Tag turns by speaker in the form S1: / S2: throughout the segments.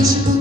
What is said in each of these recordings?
S1: noite.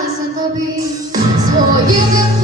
S1: Сміялася тобі. Своїм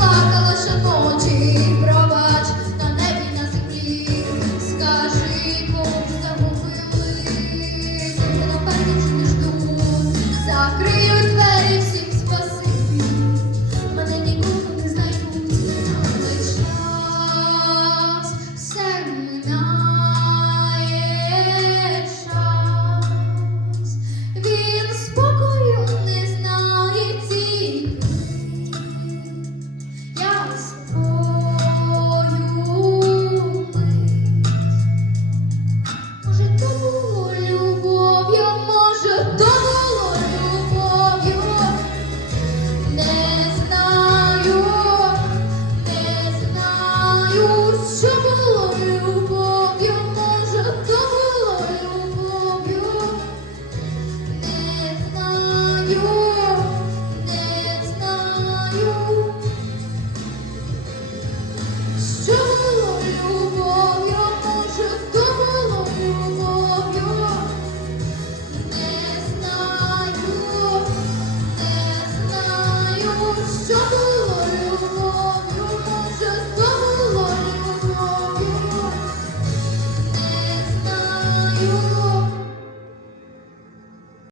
S1: Show